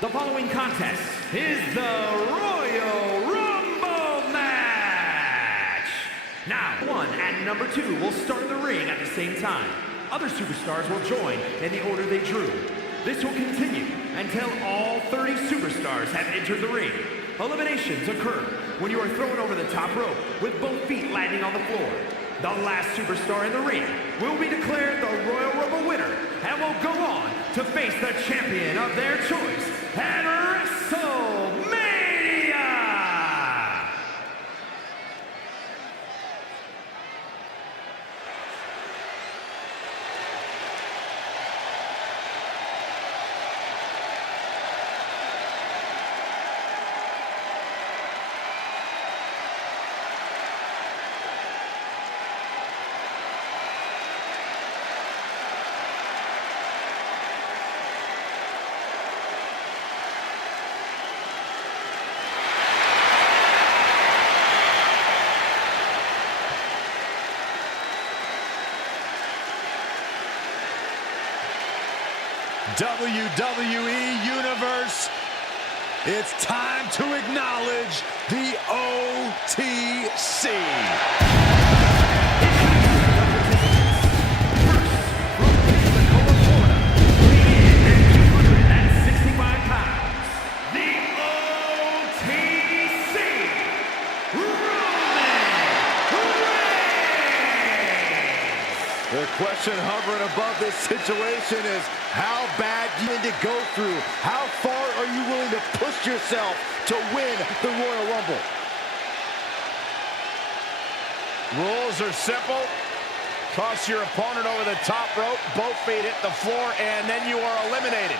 The following contest is the Royal Rumble match. Now, 1 and number 2 will start the ring at the same time. Other superstars will join in the order they drew. This will continue until all 30 superstars have entered the ring. Eliminations occur when you are thrown over the top rope with both feet landing on the floor. The last superstar in the ring will be declared the Royal Rumble winner and will go on to face the champion of their choice at WrestleMania! WWE Universe, it's time to acknowledge the OTC. The question hovering above this situation is how bad you need to go through. How far are you willing to push yourself to win the Royal Rumble? Rules are simple. Toss your opponent over the top rope, both feet hit the floor, and then you are eliminated.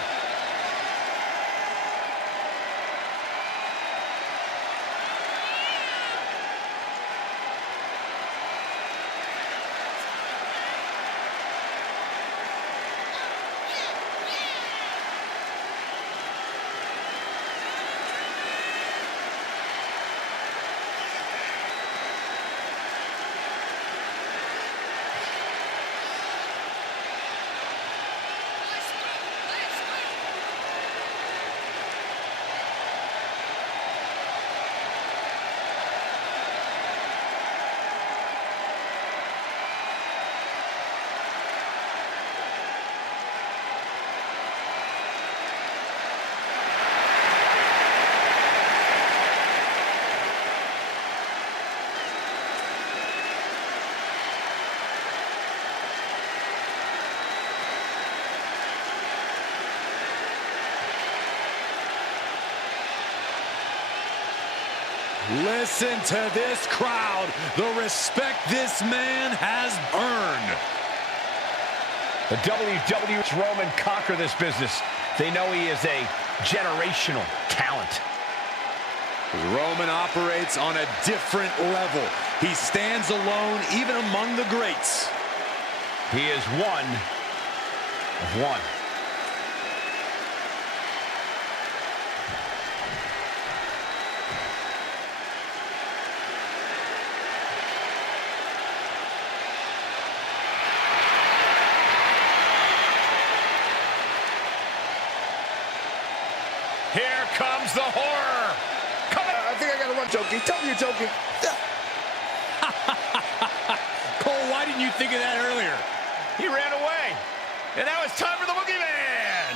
Listen to this crowd, the respect this man has earned. The WWE's Roman conquer this business. They know he is a generational talent. Roman operates on a different level. He stands alone even among the greats. He is one of one. Here comes the horror. I think I got one joking. Tell me you're joking. Cole, why didn't you think of that earlier? He ran away. And now it's time for the boogeyman.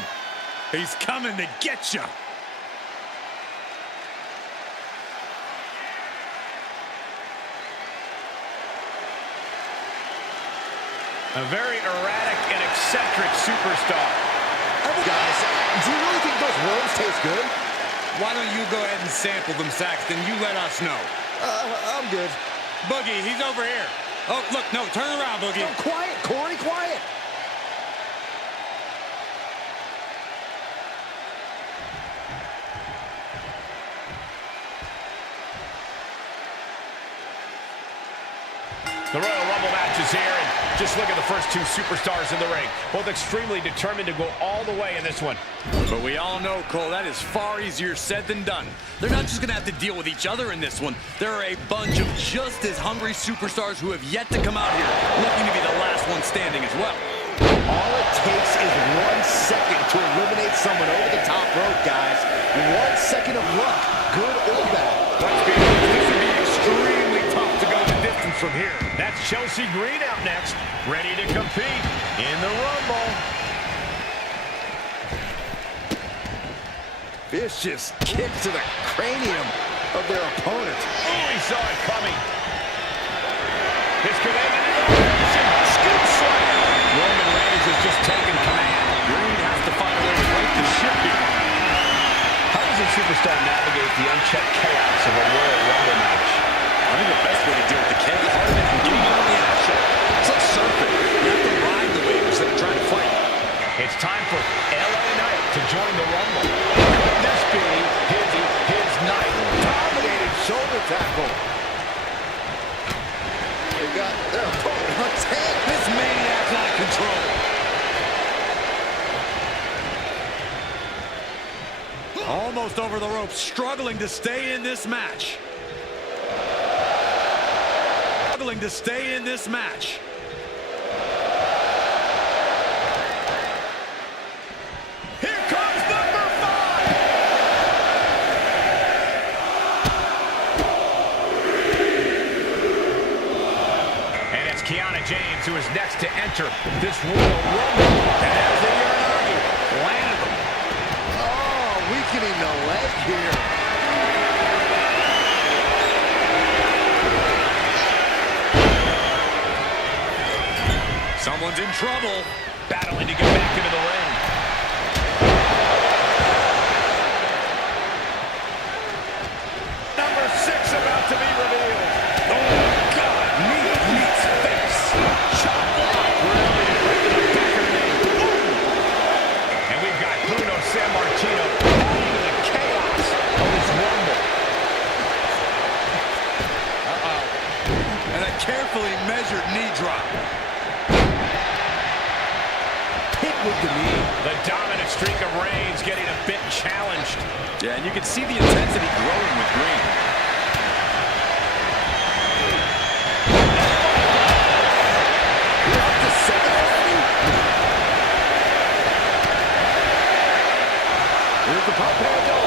He's coming to get you. A very erratic and eccentric superstar. Guys, do you really think those worms taste good? Why don't you go ahead and sample them, Saxton? You let us know. I'm good. Boogie, he's over here. Oh, look, no, turn around, Boogie. No, quiet, Corey, quiet. The Royal Rumble match is here, and just look at the first two superstars in the ring. Both extremely determined to go all the way in this one. But we all know, Cole, that is far easier said than done. They're not just going to have to deal with each other in this one. There are a bunch of just as hungry superstars who have yet to come out here, looking to be the last one standing as well. All it takes is 1 second to eliminate someone over the top rope, guys. 1 second of luck, good or bad. Let's be honest, this would be extremely tough to go the distance from here. That's Chelsea Green out next, ready to compete in the Rumble. Vicious kick to the cranium of their opponent. Oh, he saw it coming. This could end in an elimination. Scoop slam. Roman Reigns has just taken command. Green has to find a way to right the ship here. How does a superstar navigate the unchecked chaos of a Royal Rumble match? I think the best way to deal with the chaos is harder than getting on the action. It's like surfing. You have to ride the wave instead of trying to fight. It's time for LA Knight to join the Rumble. Could this be his night? Dominated shoulder tackle. They got their opponent on his head. This maniac's out of control. Almost over the ropes, struggling to stay in this match. Struggling to stay in this match. Here comes number 5. And it's Kiana James who is next to enter this Royal Rumble. And as they argue, landed them. Oh, weakening the leg here. Someone's in trouble. Battling to get back into the ring. Number 6 about to be revealed. Oh, God. Knee meets face. Chop block. Really right to the back of the knee. Ooh. And we've got Bruno Sammartino adding to the chaos of this Rumble. And a carefully measured knee drop. Hit with the knee. The dominant streak of Reigns getting a bit challenged. Yeah, and you can see the intensity growing with Green. We're up to 7 already. Here's the pump handle.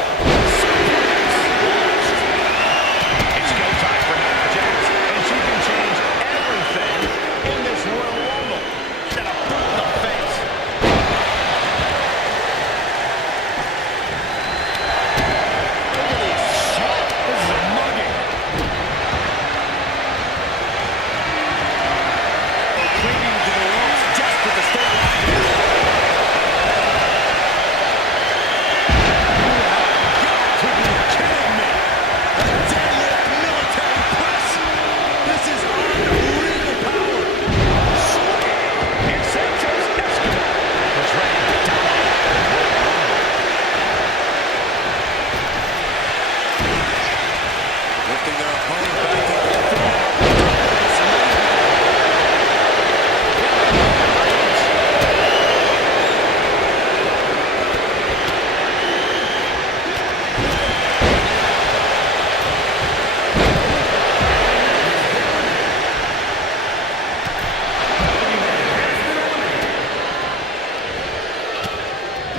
It's go time for Nia Jax, and she can change everything in this Royal Rumble. She's got a boot in the face. Look at this shot. This is a mugging. Clinging to the ropes, desperate to stay alive. You have got to be kidding me. A deadlift military press. This is unreal power. And Santos Escobar was ready to dominate the Royal Rumble. Lifting their opponent back to the floor.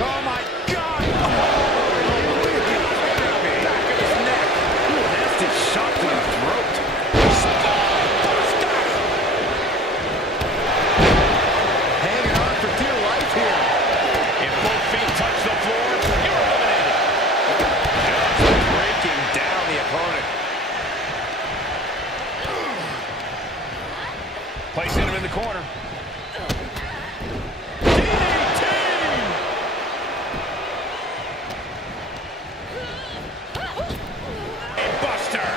Oh my God! Look at the back of his neck. Ooh, nasty shot to the throat. Hanging on for dear life here. If both feet touch the floor, you're eliminated. Just breaking down the opponent. Placing him in the corner. A buster.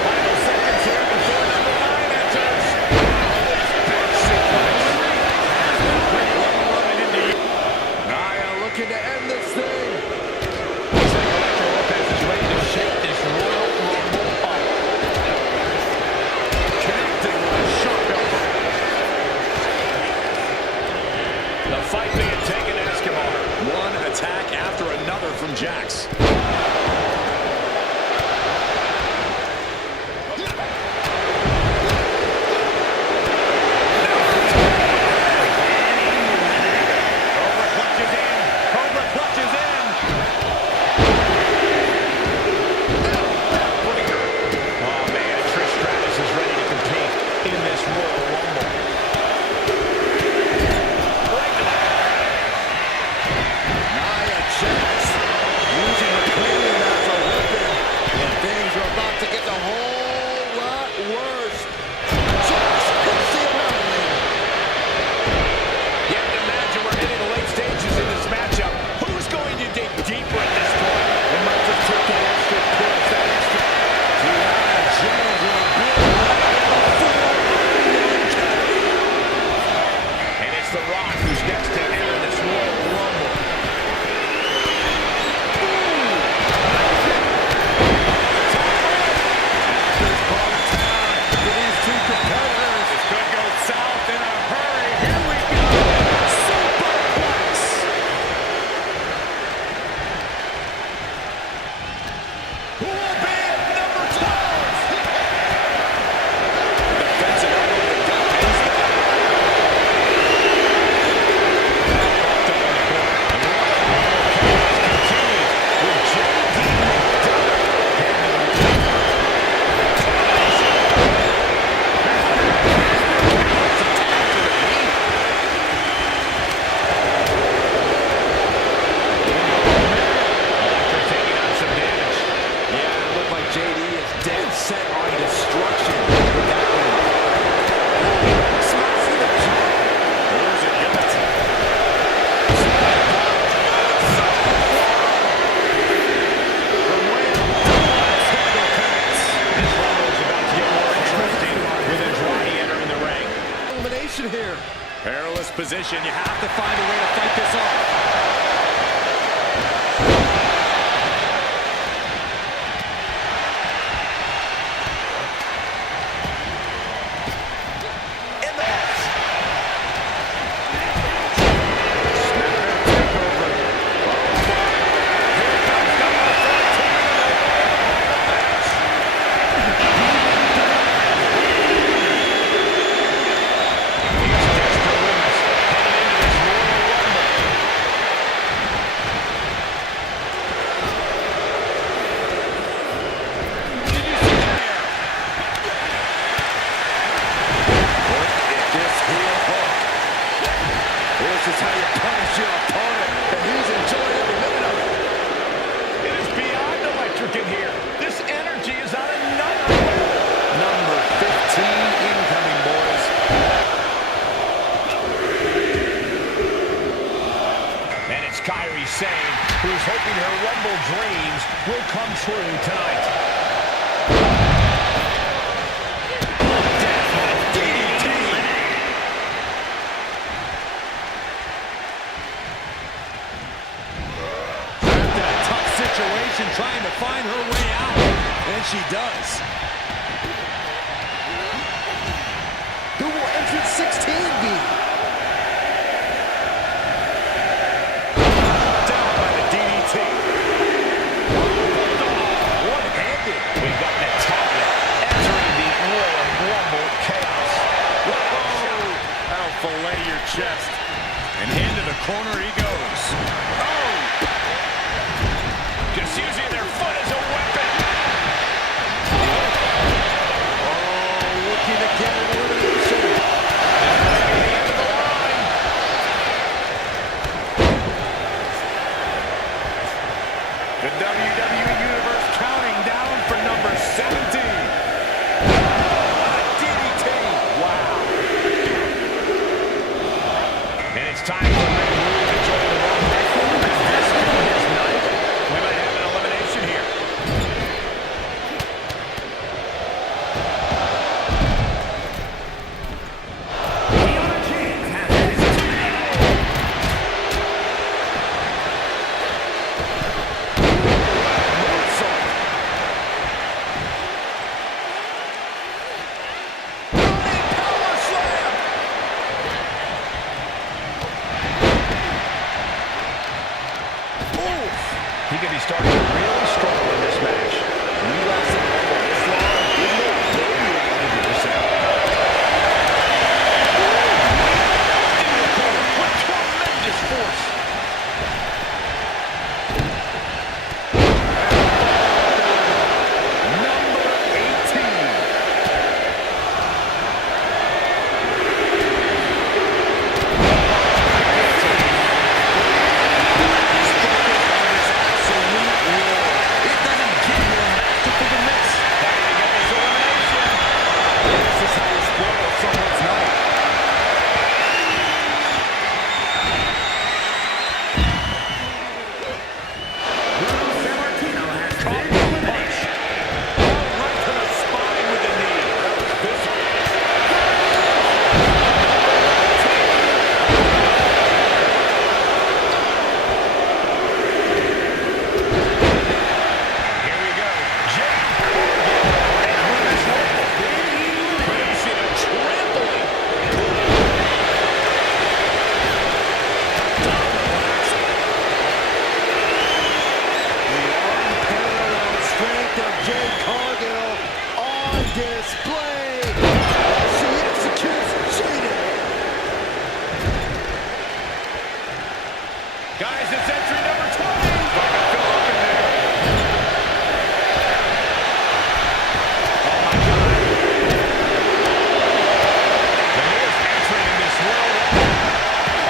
Final seconds here before number 9 enters. Back sequence. Running into you. Nia looking to end this thing. Looks like Electra Lopez is ready to shake this Royal Rumble up. Connecting with a sharp elbow. The fight being taken to Escobar. One attack after another from Jax. position. You have to find a way to fight this off. This is how you punish your opponent, and he's enjoying every minute of it. It is beyond electric in here. This energy is on another level. Number 15 incoming, boys. And it's Kairi Sane, who's hoping her Rumble dreams will come true tonight. Trying to find her way out, and she does. Who will entrance 16 be? Down by the DDT. One-handed. We've got Natalya entering the Royal Rumble chaos. Whoa! That'll fillet your chest. And into the corner he goes. Oh! Just using their foot as a weapon. Oh, looking to get an elimination. At the end of the line. The WWE Universe counting down for number 17. DDT. Wow. And it's time for Rick Rude to join the Rumble. This could be his night. We might have an elimination here. Leon James has his Power slam. He could be starting to really struggle in this match. When you last in the Rumble this long, you know you're 100%. Into the corner with tremendous force. Number 18. Display. She executes cheating. Guys, it's entry number 20. Fucking fill up in there. Oh, my God. The newest entrant in this world.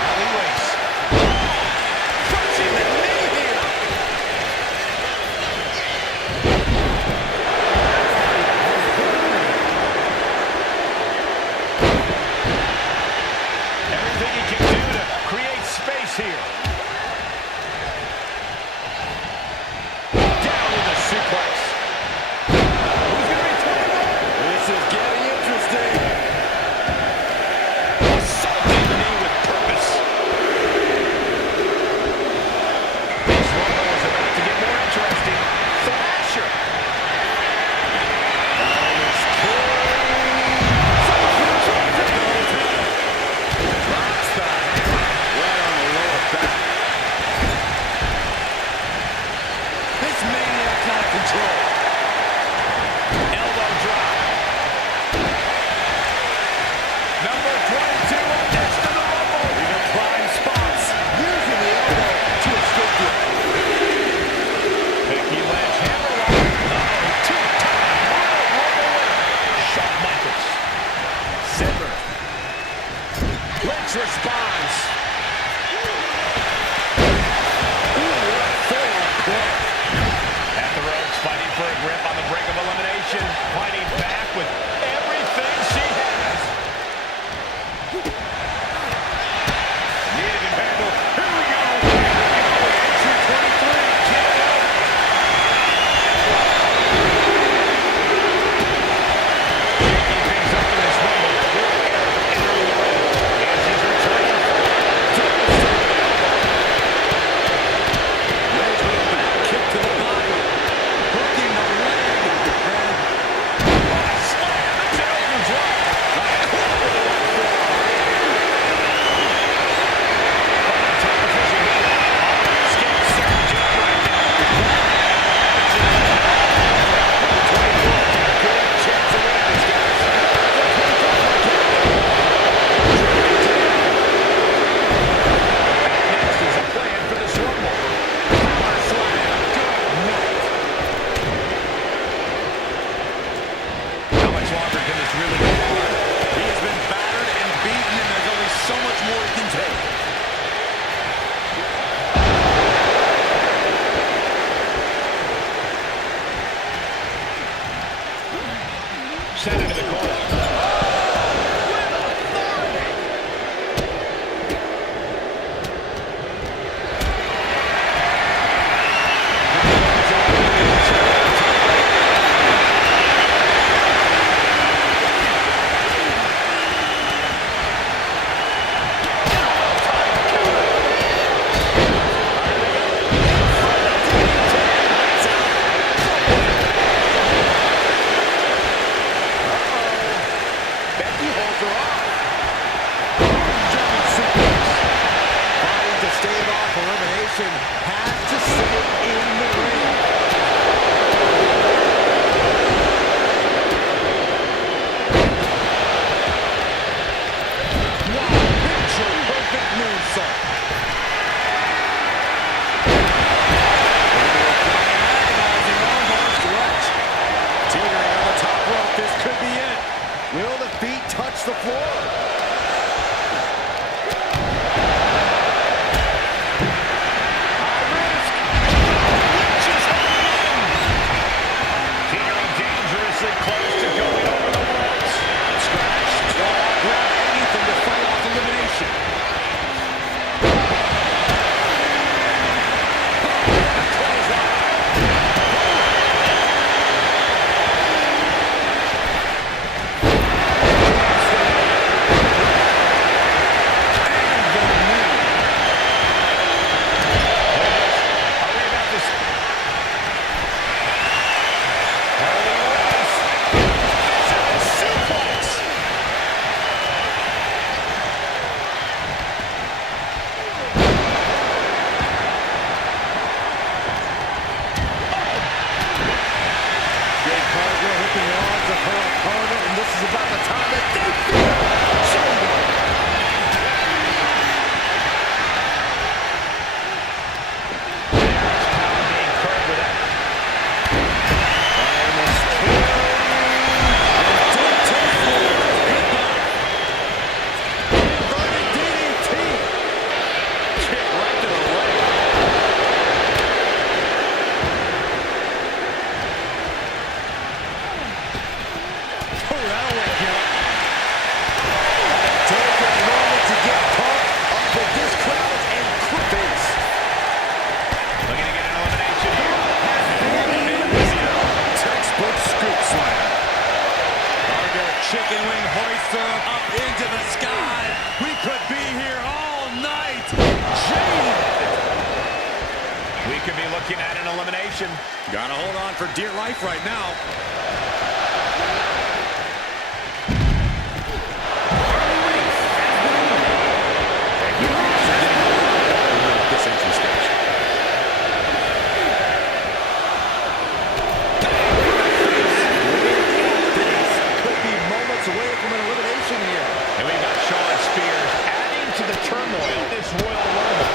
Harley Race. Punching the knee here. Sent into the corner. Has to stay in the ring. Wow, picture perfect moonsault. Agonizing armbar stretch. Teetering on the top rope, this could be it. Will the feet touch the floor? Close to going over the ropes. Scratch, claw, grab anything to fight off elimination. Close out. Chicken wing hoister up into the sky. We could be here all night. Jaded. We could be looking at an elimination. Gotta hold on for dear life right now. This entry stage. Away from an elimination here. And we've got Shawn Spears adding to the turmoil this Royal Rumble.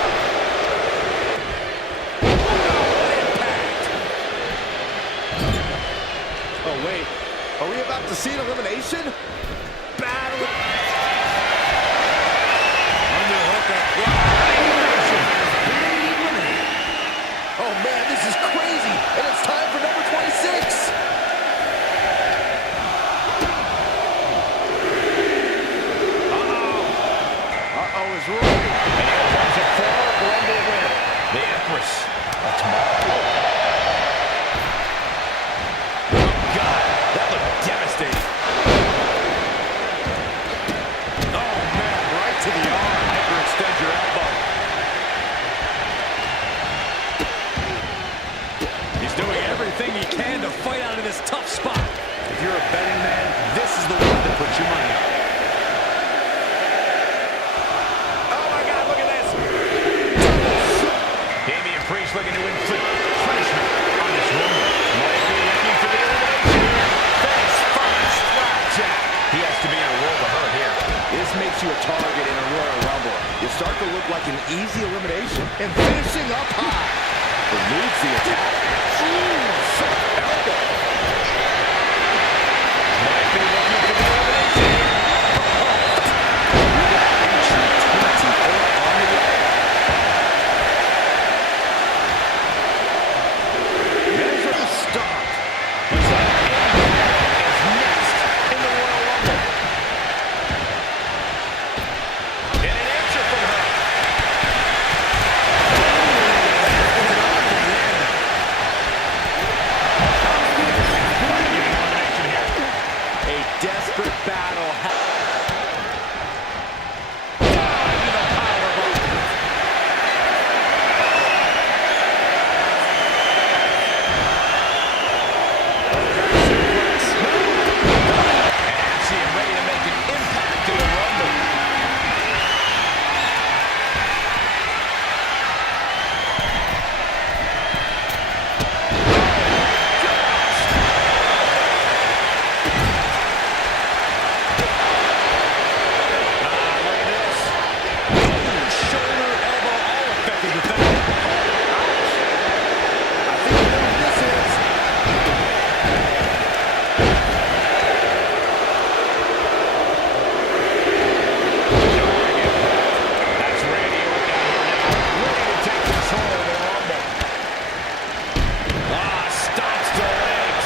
Oh, wait. Are we about to see an elimination? Battle. Underhooker. Oh, man, this is crazy. And it's time for number 26. Is right. And here comes a former Rumble winner, the Empress of Tomorrow. Oh, God, that looked devastating. Oh, man, right to the arm. Hyperextend your elbow. He's doing everything he can to fight out of this tough spot. If you're a betting man, this is the one to put your money on. Looking to inflict punishment on this Rumble. Might be looking for the elimination here. Face first, flapjack. He has to be in a world of hurt here. This makes you a target in a Royal Rumble. You start to look like an easy elimination. And finishing up high. Eludes the attack. Elbow. Might be looking for the elimination here. Stops the legs.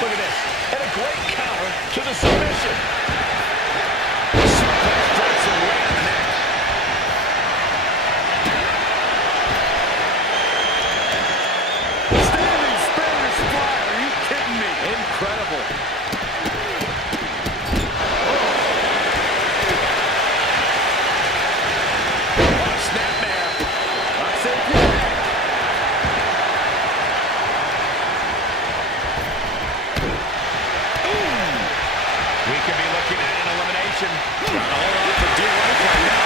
Look at this. And a great counter to the submission. Suplex drops him right on the neck. Standing Spanish fly. Are you kidding me? Incredible. Snapmare. That's it. Yeah. We could be looking at an elimination. Trying to hold on for dear life right now.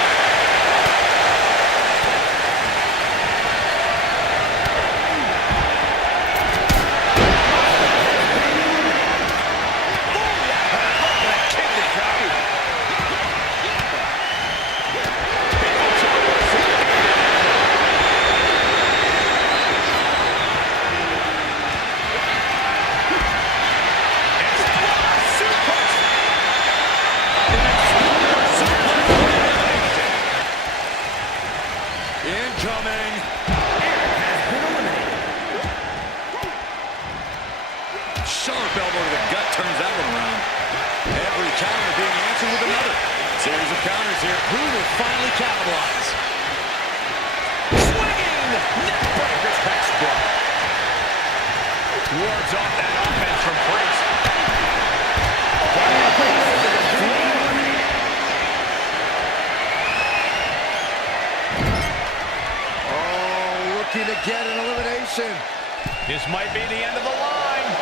Incoming. Sharp elbow to the gut turns that one around. Every counter being answered with another. Series of counters here. Who will finally capitalize? Swinging! Neck breakers past Brock. Wards off that offense from Priest. Oh, looking to get an elimination. This might be the end of the line.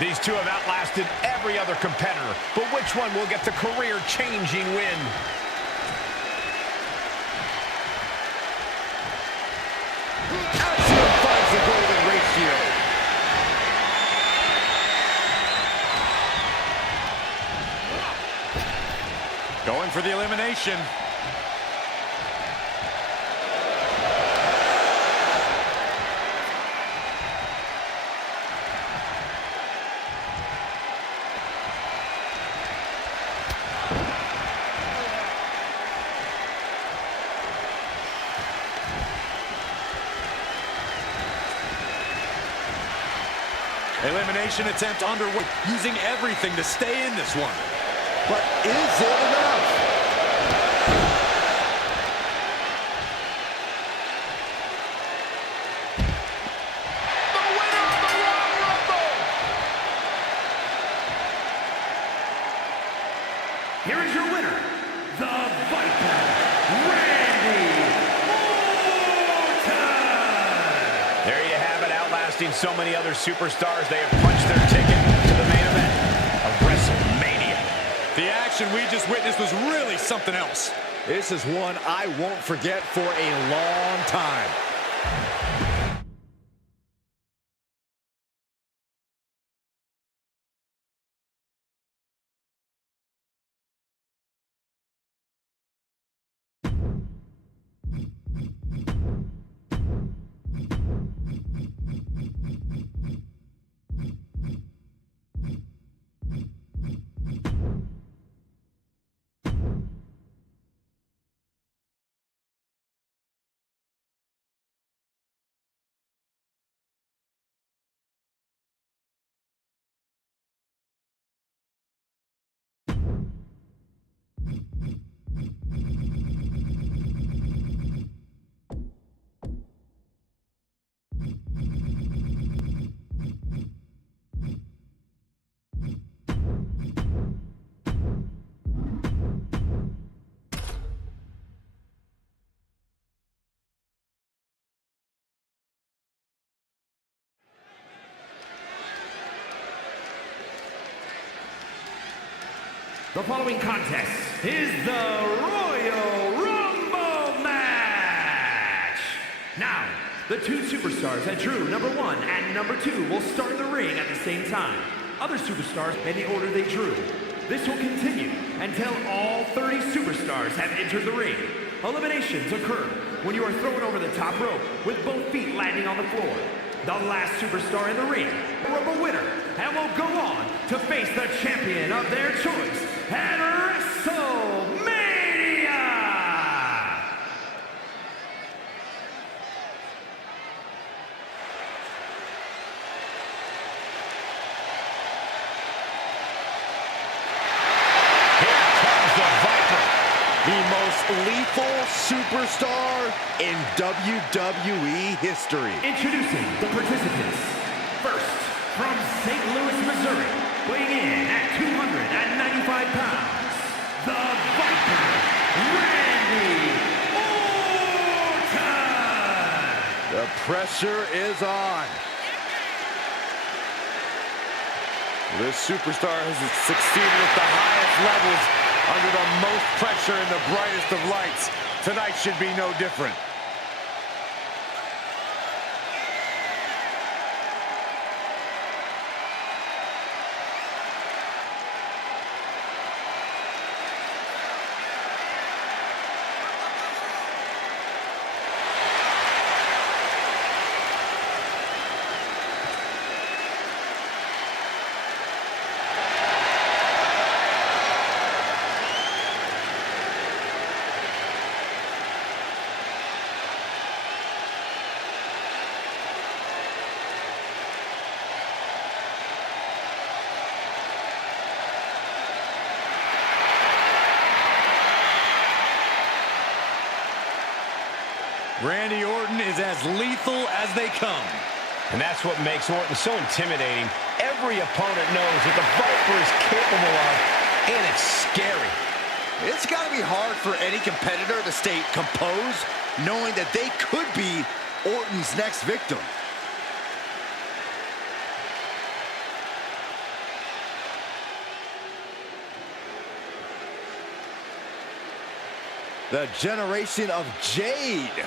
These two have outlasted every other competitor, but which one will get the career-changing win? Axiom finds the golden ratio. Going for the elimination. Elimination attempt underway, using everything to stay in this one. But is it enough? The winner of the Royal Rumble! Here is your winner, the Viper, Randy Orton! There you have it, outlasting so many other superstars. They have punched their ticket to the main event of WrestleMania. The action we just witnessed was really something else. This is one I won't forget for a long time. The following contest is the Royal Rumble match. Now, the two superstars that drew number 1 and number 2 will start the ring at the same time. Other superstars in the order they drew. This will continue until all 30 superstars have entered the ring. Eliminations occur when you are thrown over the top rope with both feet landing on the floor. The last superstar in the ring will be a winner and will go on to face the champion of their choice at WrestleMania! The most lethal superstar in WWE history. Introducing the participants. First, from St. Louis, Missouri, weighing in at 295 pounds, the Viper, Randy Orton! The pressure is on. This superstar has succeeded at the highest levels under the most pressure in the brightest of lights. Tonight should be no different. Randy Orton is as lethal as they come. And that's what makes Orton so intimidating. Every opponent knows what the Viper is capable of, and it's scary. It's got to be hard for any competitor to stay composed, knowing that they could be Orton's next victim. The generation of Jade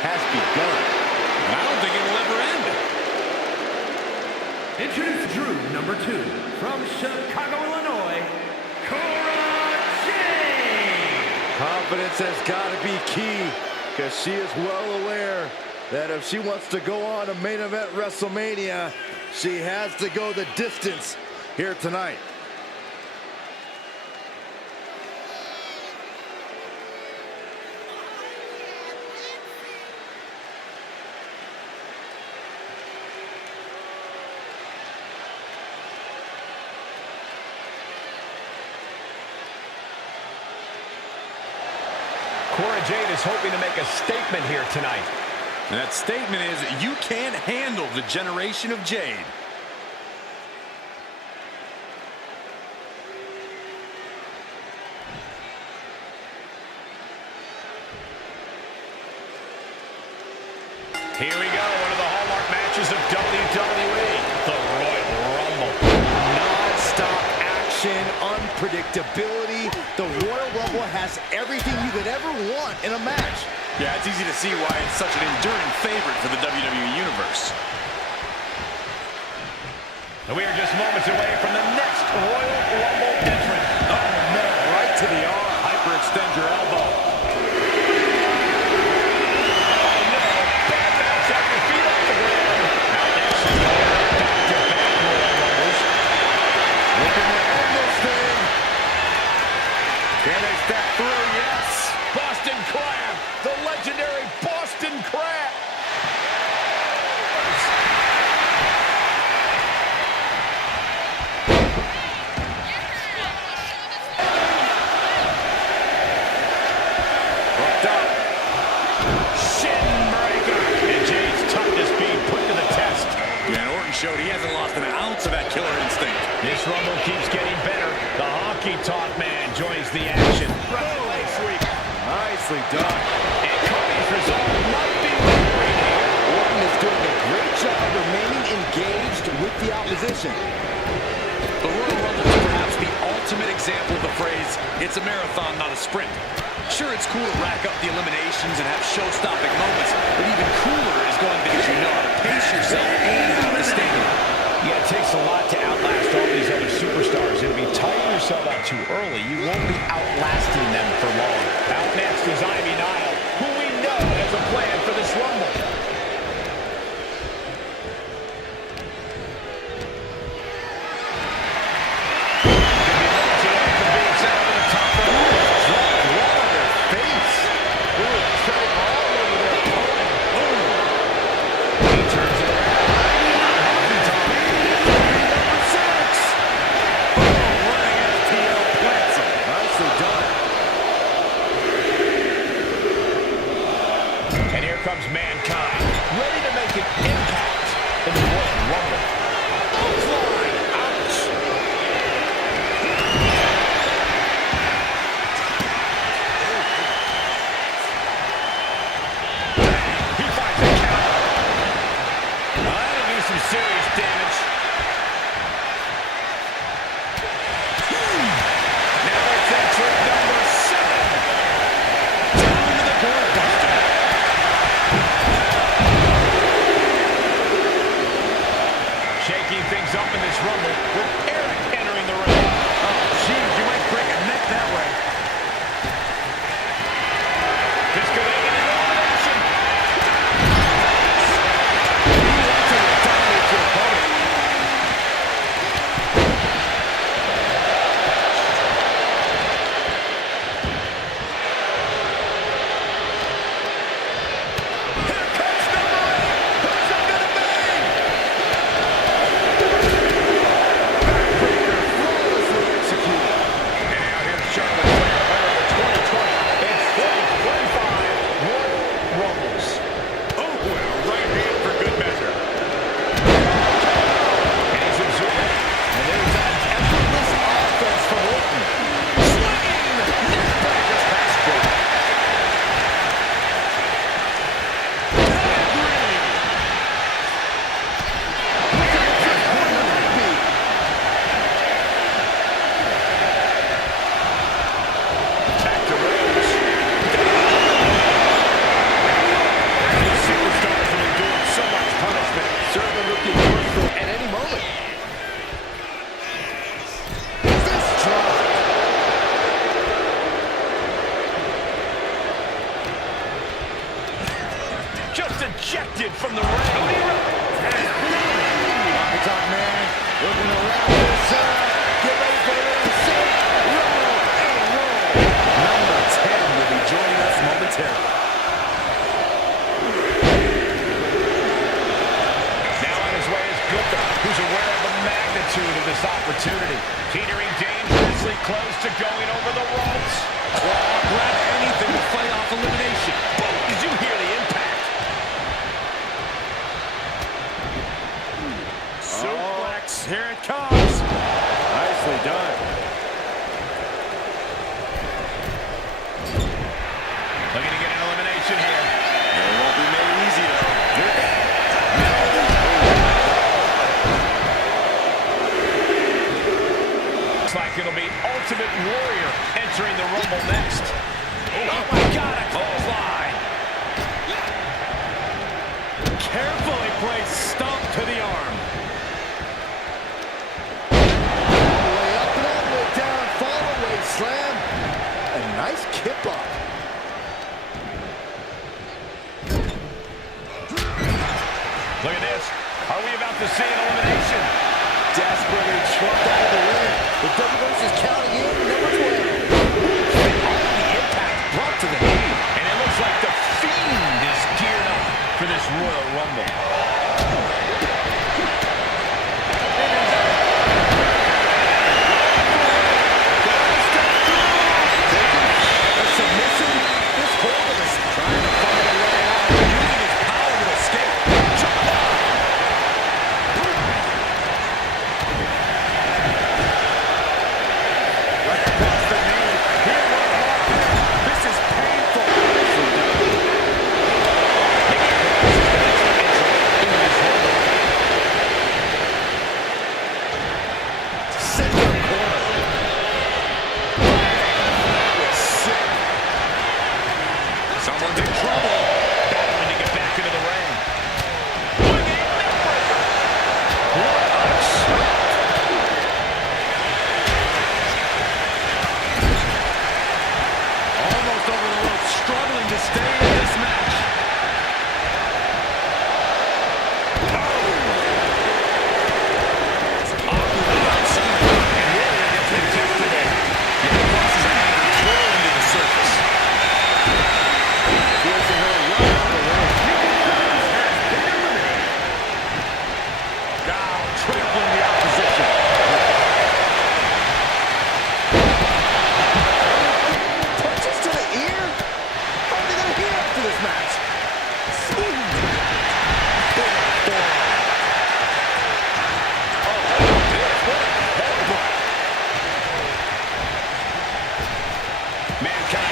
has begun. And I don't think it will ever end. Introduce Drew number 2 from Chicago, Illinois, Cora Jade. Confidence has got to be key, because she is well aware that if she wants to go on to main event WrestleMania, she has to go the distance here tonight. Cora Jade is hoping to make a statement here tonight. And that statement is, you can't handle the generation of Jade. Here we go, one of the hallmark matches of WWE, the Royal Rumble. Non-stop action, unpredictability. The Royal Rumble has everything you could ever want in a match. Yeah, it's easy to see why it's such an enduring favorite for the WWE Universe. And we are just moments away from the next Royal Rumble entrant. Oh, no, right to the arm. Hyperextend your elbow. Can they step through? Yes. Boston Crab, the legendary Boston Crab. Hooked up. Shin breaker. And Jade's toughness being put to the test. Yeah, and Orton showed he hasn't lost an ounce of that killer instinct. This Rumble keeps getting better. The Honky Tonk Man joins the action. Nicely done. And Cody's resolve might be wavering here. Orton is doing a great job remaining engaged with the opposition. The Royal Rumble is perhaps the ultimate ultimate example of the phrase, it's a marathon, not a sprint. Sure, it's cool to rack up the eliminations and have show-stopping moments, but even cooler is going to get you know how to pace yourself and out the stadium. Yeah, it takes a lot to outlast all these other superstars. And if you tire yourself out too early, you won't be outlasting them for long. Out next is Ivy Nile, who we know has a plan for this Rumble. Comes Mankind, ready to make an impact in the Royal Rumble. Flying, ouch! He finds a counter. That'll do some serious damage. Now it's entry number 7. Down to the doorbuster. Shaking things up in this Rumble with Eric entering the ring. Oh, geez, you might break a neck that way. This could end in elimination. That's how you dominate your opponent. Here comes number 8. Who's it gonna be? Just ejected from the ring. Top man, looking around this get ready for this. Roll and roll. Number 10 will be joining us momentarily. Now on his way is Gunther, who's aware of the magnitude of this opportunity. Teetering dangerously close to going over the ropes. Grab anything to fight off elimination. Did you hear the impact? Suplex, here it comes. Nicely done. Looking to get an elimination here. It won't be made easy, though. Looks like it'll be Ultimate Warrior entering the Rumble next. Oh my God, a clothesline. Carefully placed stomp to the arm. All the way up and all the way down. Fall away slam. A nice kip up. Look at this. Are we about to see an elimination? Desperately trucked out of the ring. The WWE is counting in number 12. All the impact brought to the knee. And it looks like the Fiend is geared up for this Royal Rumble. A submission. This Hogan is trying to find a way out. Using his power to escape. Right across the knee. Here we are. This is painful. to stay in this match.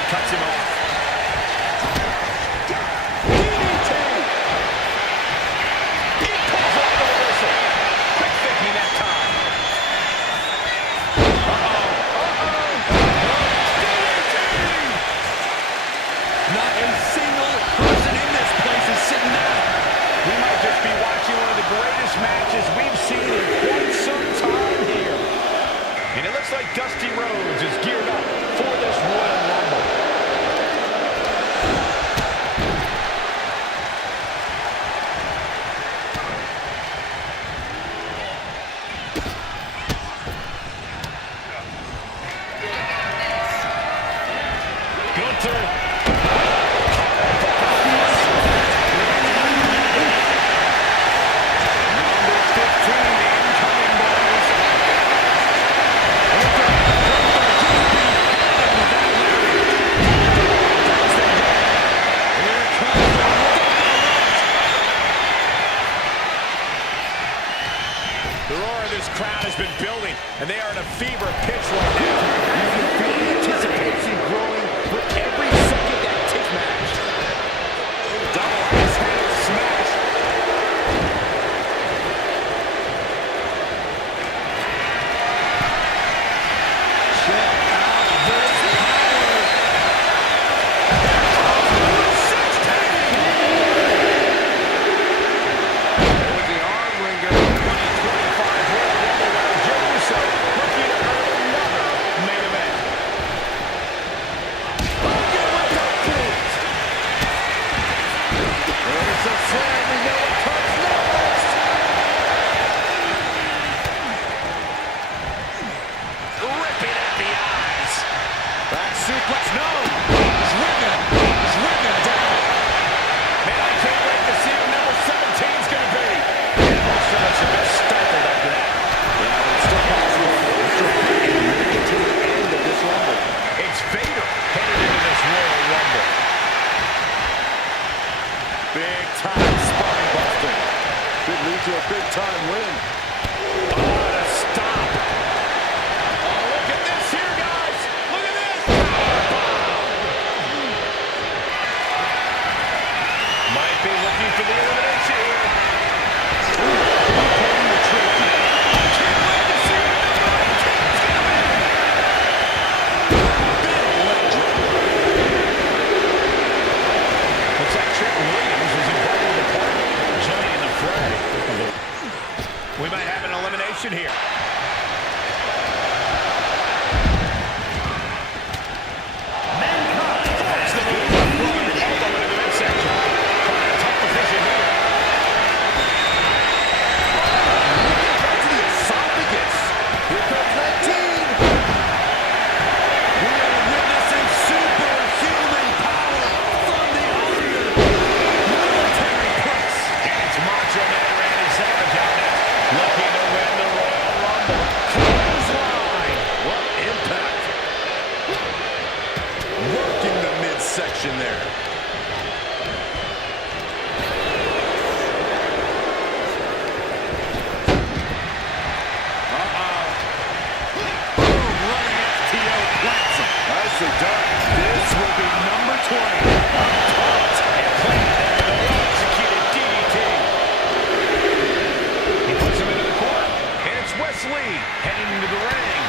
Cuts him off. DDT! He pulls off the reversal. Quick thinking that time. DDT! Not a single person in this place is sitting down. We might just be watching one of the greatest matches we've seen in quite some time here. And it looks like Dusty Rhodes is geared up for this Royal Rumble. The roar of this crowd has been building, and they are in a fever pitch right now. You can feel the anticipation growing with every second that takes match. Double ace handle smash. Check out this power. With the arm wringer. Suplex, no! Driven down. Man, I can't wait to see what number 17's going to be. And most of us have been stifled after that. Yeah, but it's still possible. It's still and make it to the end of this Rumble. It's Vader headed into this Royal Rumble. Big time spine buster. Could lead to a big time win. Oh, what a stop. Oh, look at this here, guys. Look at this. Might be looking for the elimination here. Pulling the trigger. Can't wait to see what number 18's gonna be. Big leg drop. Looks like Trick Williams was invited to play, joining the fray. We might have an elimination here. Section there. Nicely done. This will be number 20. Pumped and planted there with a well-executed DDT. He puts him into the corner, and it's Wesley heading into the ring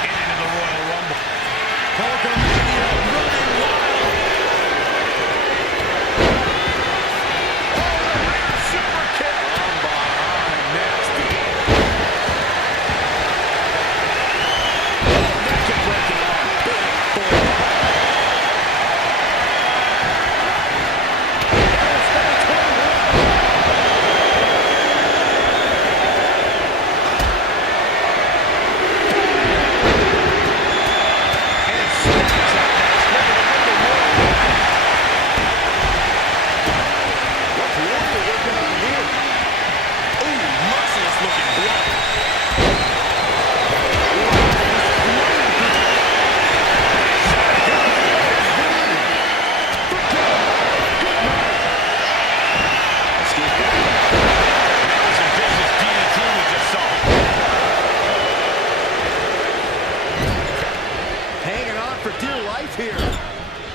and into the Royal Rumble. Hulkamania running wild.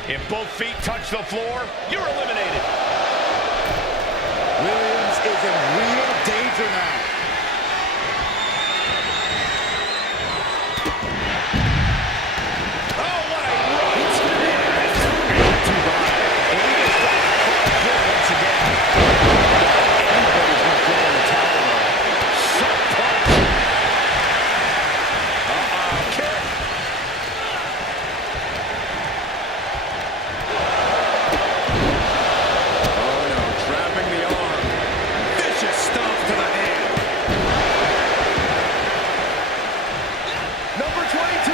If both feet touch the floor, you're eliminated. Williams is in real danger now. Oh, what a right. Not too bad. And he gets dropped here once again. Anybody's going to throw in the towel now. Shot punch. Kick. Oh, no, trapping the arm. Vicious stomp to the hand. Number 22.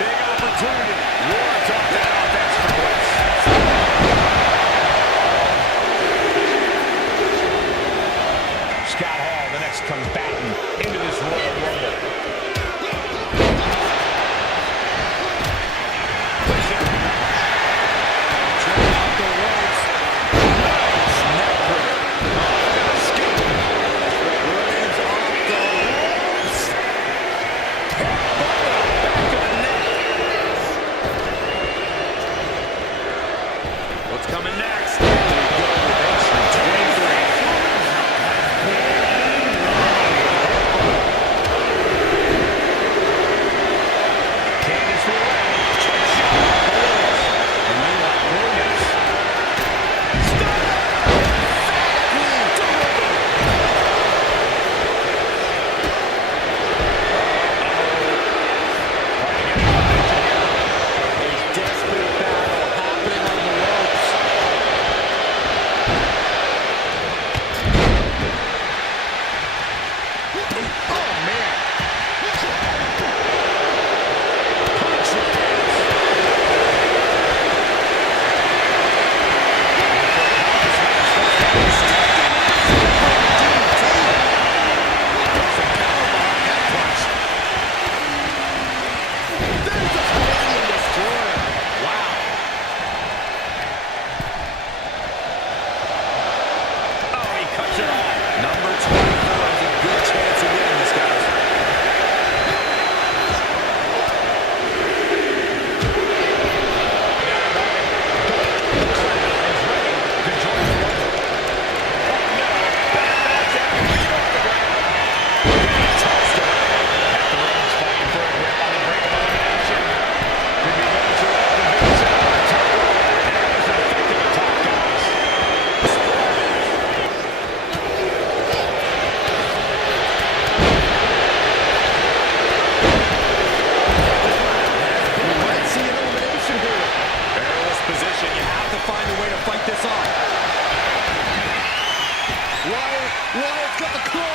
Big opportunity. Wards off that offense for Bliss. Scott Hall, the next combatant into this Royal Rumble. Placing. Trying out the ropes. Nice neck breaker. Escape. Williams off the ropes. Back of the neck. What's coming next? Candice LeRae. Trick shot. And meanwhile, Williams. Desperate battle happening on the ropes. Oh, man. Oh, he cuts it off. Number 24 has a good chance of winning this, guys. We might see an elimination here. Perilous position. You have to find a way to fight this off. Wyatt's got the claw.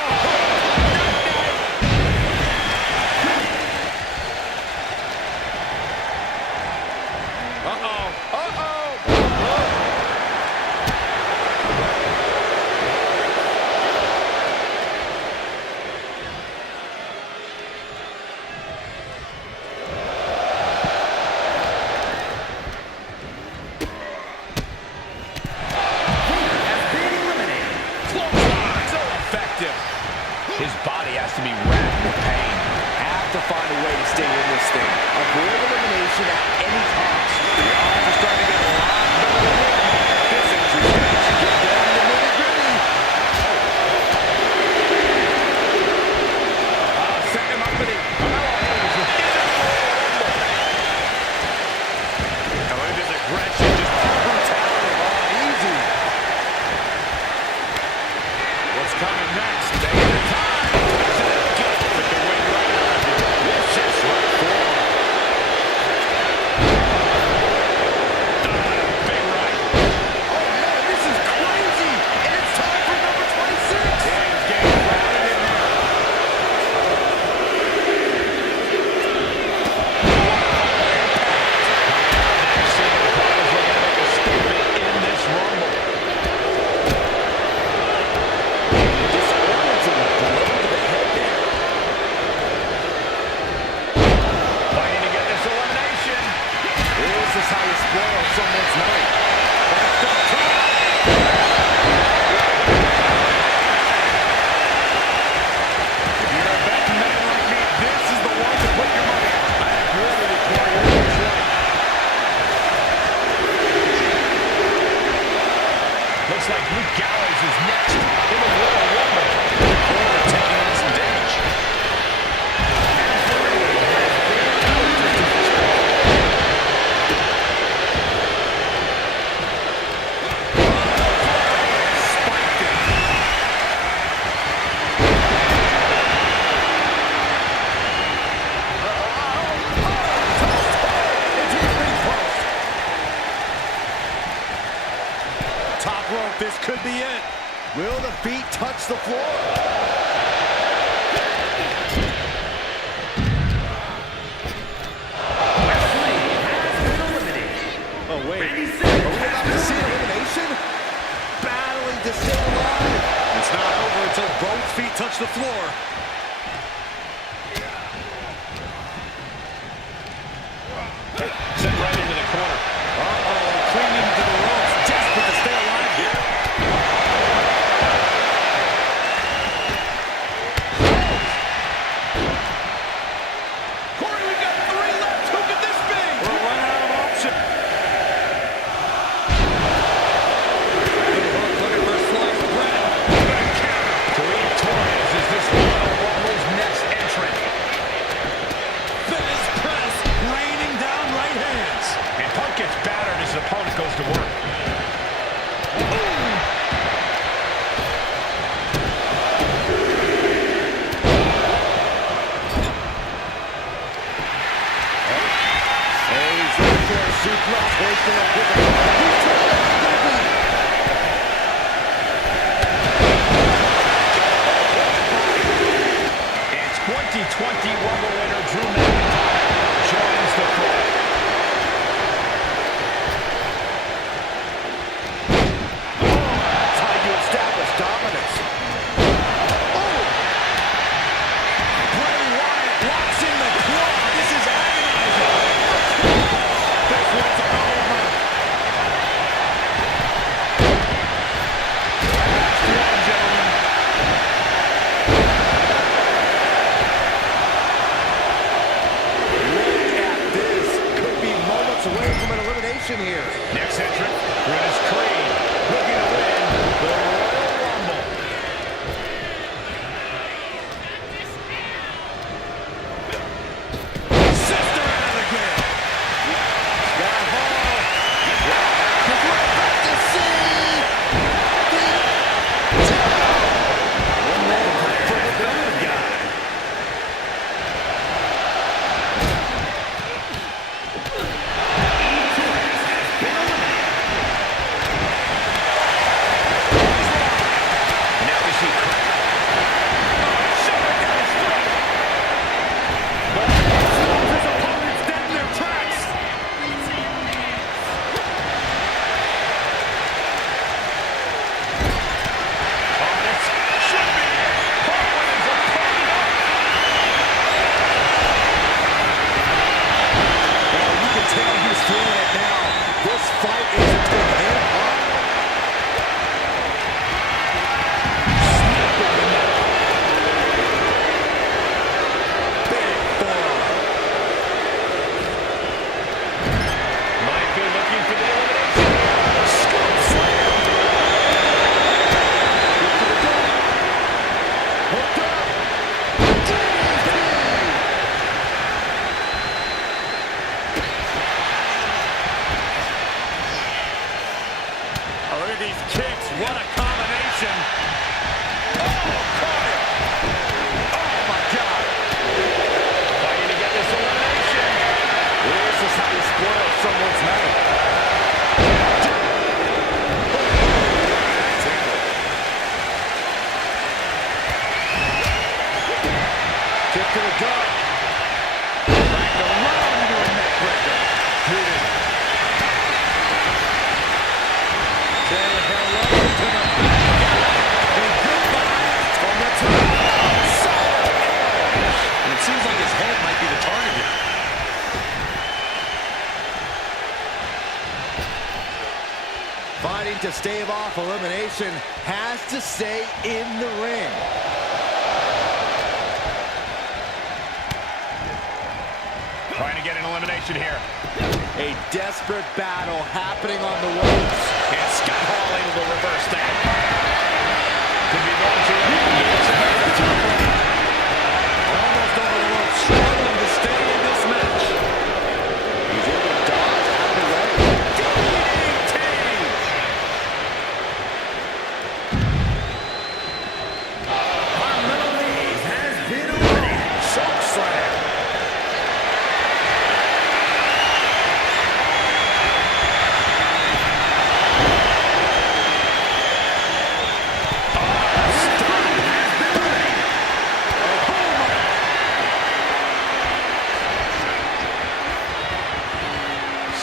Clothesline. So effective. looks like Luke Gallows is next in the Royal Rumble. The corner taking on some damage. Top rope, this could be it. Will the feet touch the floor? Oh, wait. Are we about to see elimination? Battling to stay alive. It's not over until both feet touch the floor. Set right into the corner. Uh-oh, clinging to the ropes, desperate to stay alive here. Corey, we've got 3 left. Who could this be? We're running out of options. Looking for a slice of bread. Kareem Torres is this Royal Rumble's next entrant. Fizz press, raining down right hands. And Punk gets battered as his opponent goes to work. Hey, he's looking for a suplex, wasting a pivot. And 2020 Rumble winner Drew McIntyre joins the fray. That's how you establish dominance. Bray Wyatt locks in the claw. This is agonizing. This one's over. Last one, gentlemen. Look at this. Could be moments away from an elimination here. Next entrant, Chris Creed, looking to win the Royal Rumble. Sister Abigail. Got a ball. Because we're about to see the one man for the bad guy. Now we see Creed. Stops his opponents dead in their tracks. Oh, this should be it. Punk with his opponent up. Well, you can tell he's feeling it now. This fight is to take him up. Snapping the neck. Big forearm. Might be looking for the elimination. Scoop slam. Get to the door. Hooked up. DDT. Oh, look at these kicks. What a combination. Oh, caught it. Oh, my God. Fighting to get this elimination. This is how you spoil someone's night. Kick to the gut. Back around into a neck breaker. Rooted. Say hello to the and goodbye from the top. And it seems like his head might be the target here. Fighting to stave off elimination, has to stay in the ring. Trying to get an elimination here. A desperate battle happening on the ropes. And Scott Hall able to reverse that. Could be going to Almost over the rope, struggling to stay in this match. He's able to dodge out of the way. DDT! Carmelo Hayes has been eliminated. Choke slam.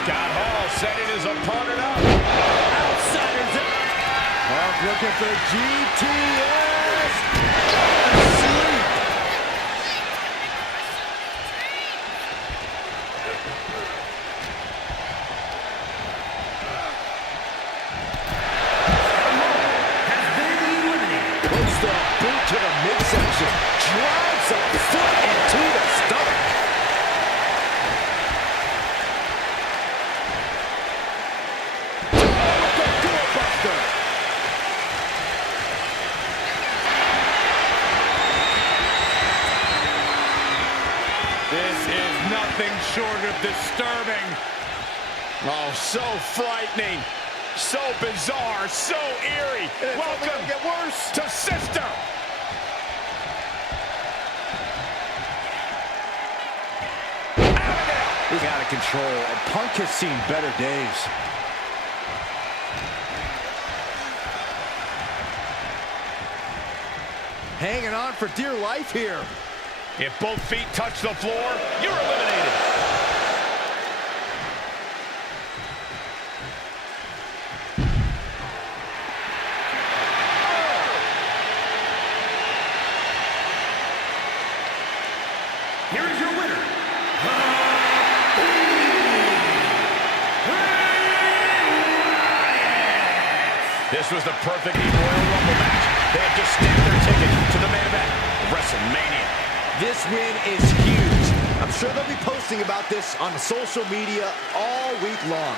Scott Hall setting his opponent up. Outsiders. Hawk looking for GTS. Sleep. Has been eliminated. Post up, boot to the midsection. Drives a foot into the stomach. This is nothing short of disturbing. Oh, so frightening. So bizarre. So eerie. Welcome Get worse. to Sister. He's out of control, and Punk has seen better days. Hanging on for dear life here. If both feet touch the floor, you're eliminated. Here is your winner. This was the perfect Royal Rumble match. They have just stamped their ticket to the main event of WrestleMania. This win is huge. I'm sure they'll be posting about this on social media all week long.